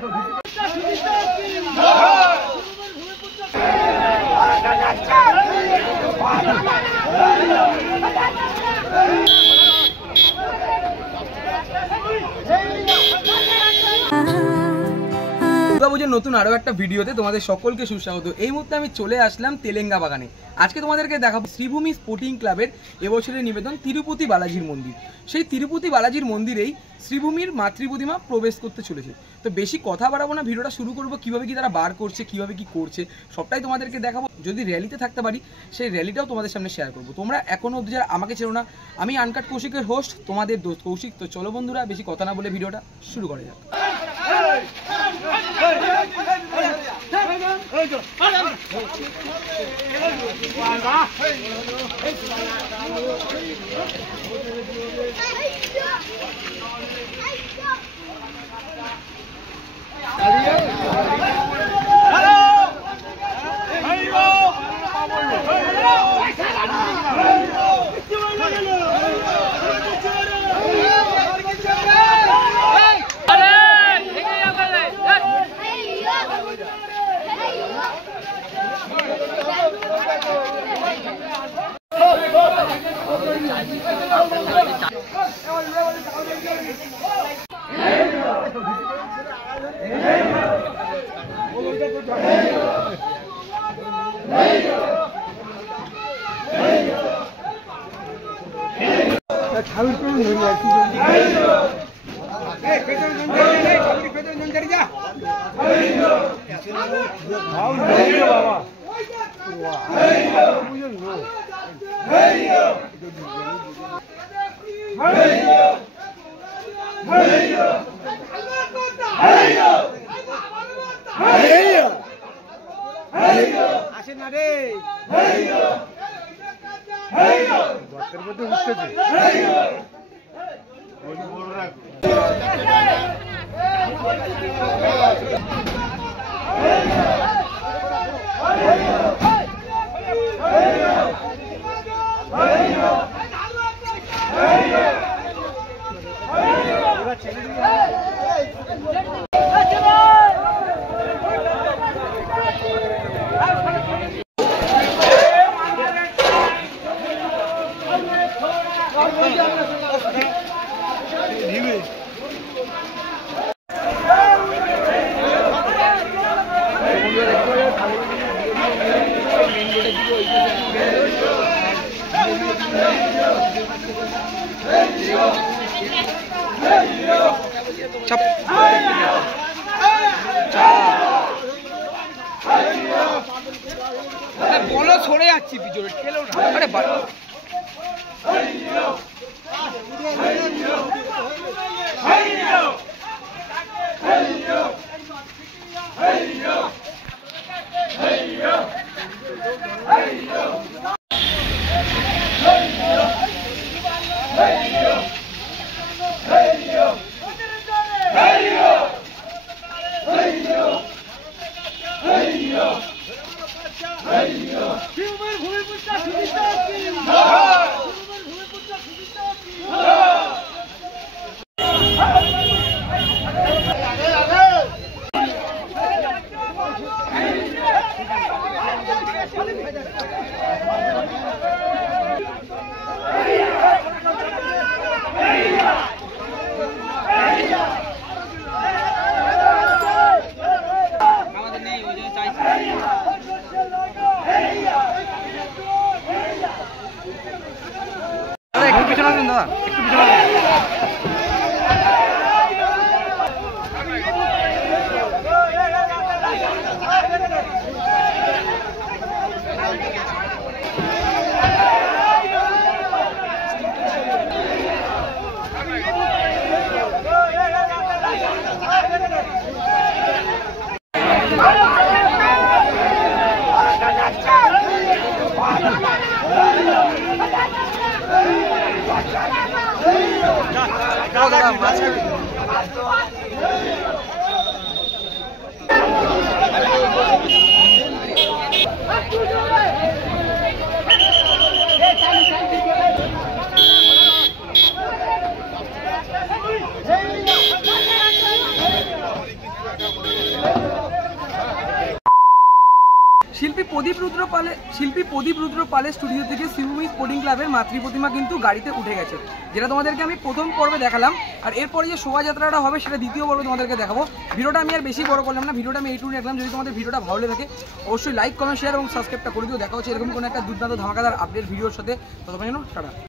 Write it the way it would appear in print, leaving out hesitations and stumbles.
দুর্গাপুজোর নতুন আরো একটা ভিডিওতে তোমাদের সকলকে সুস্বাগত। এই মুহূর্তে আমি চলে আসলাম তেলেঙ্গা বাগানে। আজকে তোমাদেরকে দেখাবো শ্রীভূমি স্পোর্টিং ক্লাবের এবছরের নিবেদন তিরুপতি বালাজির মন্দির। সেই তিরুপতি বালাজির মন্দিরেই শ্রীভূমির মাতৃপ্রতিমা প্রবেশ করতে চলেছে। তো বেশি কথা বাড়াবো না, ভিডিওটা শুরু করবো কিভাবে কি তারা বার করছে, কিভাবে কি করছে সবটাই তোমাদেরকে দেখাবো। যদি র্যালিতে থাকতে পারি সেই র্যালিটাও তোমাদের সামনে শেয়ার করবো। তোমরা এখনো অবধি যারা আমাকে চেনো না, আমি আনকাট কৌশিকের হোস্ট, তোমাদের দোস্ত কৌশিক। তো চলো বন্ধুরা, বেশি কথা না বলে ভিডিওটা শুরু করা যাক। বলো সরে যাচ্ছি পিছনে, খেলো না। আরে একটু পিছনে আসুন দাদা, একটু পিছনে আসুন। শিল্পী প্রদীপ রুদ্র পালের স্টুডিও থেকে শ্রীভূমি স্পোর্টিং ক্লাবের মাতৃ প্রতিমা কিন্তু গাড়িতে উঠে গেছে, যেটা তোমাদেরকে আমি প্রথম পর্বে দেখালাম। আর এরপরে যে শোভাযাত্রাটা হবে সেটা দ্বিতীয় পর্বে তোমাদেরকে দেখাবো। ভিডিওটা আমি আর বেশি বড় করলাম না, ভিডিওটা আমি এইটুকু রাখলাম। যদি তোমাদের ভিডিওটা ভালো লেগে থাকে অবশ্যই লাইক, কমেন্ট, শেয়ার এবং সাবস্ক্রাইবটা করে দিও। দেখা হচ্ছে এরকম কোনো একটা দুর্দান্ত ধামাকাদার আপডেট ভিডিওর সাথে। ততক্ষণ টাটা।